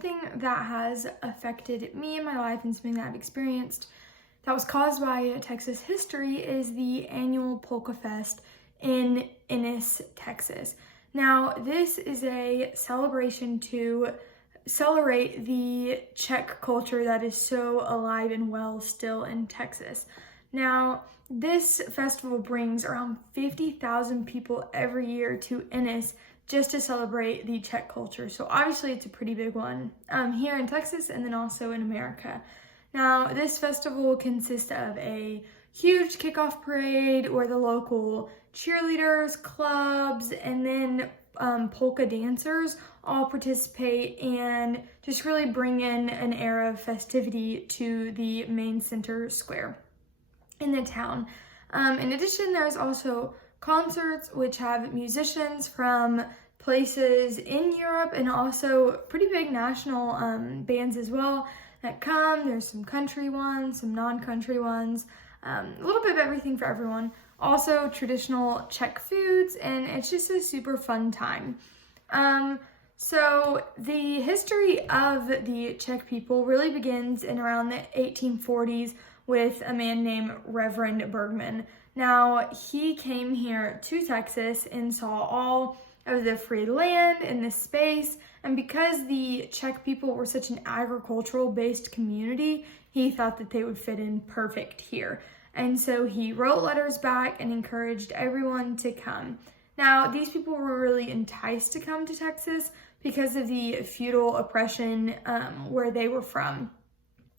Something that has affected me in my life and something that I've experienced that was caused by Texas history is the annual Polka Fest in Ennis, Texas. Now, this is a celebration to celebrate the Czech culture that is so alive and well still in Texas. Now, this festival brings around 50,000 people every year to Ennis just to celebrate the Czech culture. So obviously it's a pretty big one here in Texas and then also in America. Now, this festival consists of a huge kickoff parade where the local cheerleaders, clubs, and then polka dancers all participate and just really bring in an air of festivity to the main center square in the town. In addition, there's also concerts which have musicians from places in Europe and also pretty big national bands as well that come. There's some country ones, some non-country ones, a little bit of everything for everyone. Also traditional Czech foods, and it's just a super fun time. So the history of the Czech people really begins in around the 1840s with a man named Reverend Bergman. Now, he came here to Texas and saw all of the free land and the space, and because the Czech people were such an agricultural-based community, he thought that they would fit in perfect here. And so he wrote letters back and encouraged everyone to come. Now, these people were really enticed to come to Texas because of the feudal oppression where they were from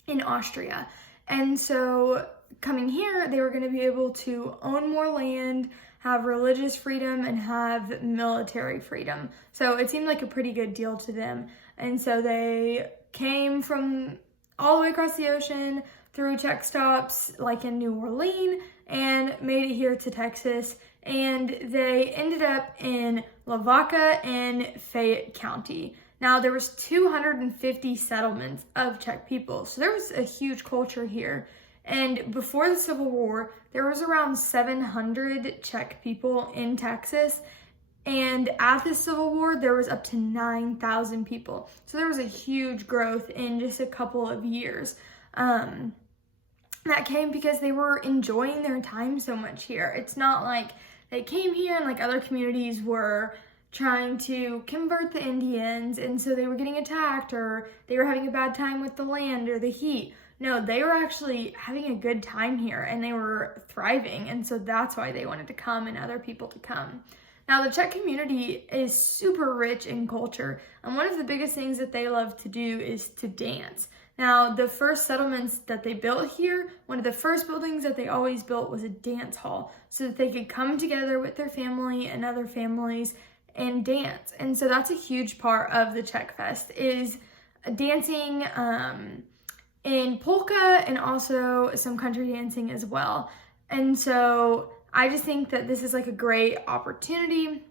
in Austria. And so coming here, they were going to be able to own more land, have religious freedom, and have military freedom. So it seemed like a pretty good deal to them. And so they came from all the way across the ocean through Czech stops like in New Orleans and made it here to Texas. And they ended up in Lavaca and Fayette County. Now, there was 250 settlements of Czech people, so there was a huge culture here. And before the Civil War, there was around 700 Czech people in Texas. And at the Civil War, there was up to 9,000 people. So there was a huge growth in just a couple of years. That came because they were enjoying their time so much here. It's not like they came here and like other communities were trying to convert the Indians and so they were getting attacked or they were having a bad time with the land or the heat. No, they were actually having a good time here and they were thriving, and so that's why they wanted to come and other people to come. Now, the Czech community is super rich in culture, and one of the biggest things that they love to do is to dance. Now, the first settlements that they built here, one of the first buildings that they always built was a dance hall so that they could come together with their family and other families and dance. And so that's a huge part of the Czech Fest is dancing in polka and also some country dancing as well. And so I just think that this is like a great opportunity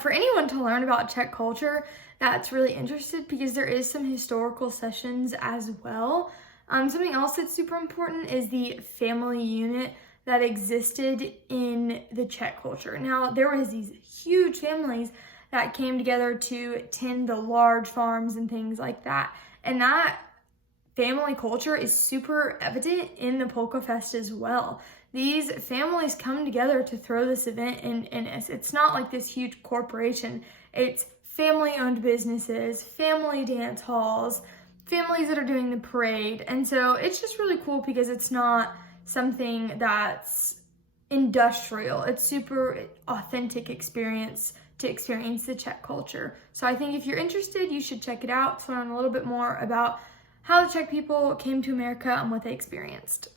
for anyone to learn about Czech culture that's really interested, because there is some historical sessions as well. Something else that's super important is the family unit that existed in the Czech culture. Now, there was these huge families that came together to tend the large farms and things like that. And that family culture is super evident in the Polka Fest as well. These families come together to throw this event in Ennis. It's not like this huge corporation. It's family-owned businesses, family dance halls, families that are doing the parade. And so it's just really cool because it's not something that's industrial. It's super authentic experience to experience the Czech culture. So I think if you're interested, you should check it out to learn a little bit more about how the Czech people came to America and what they experienced.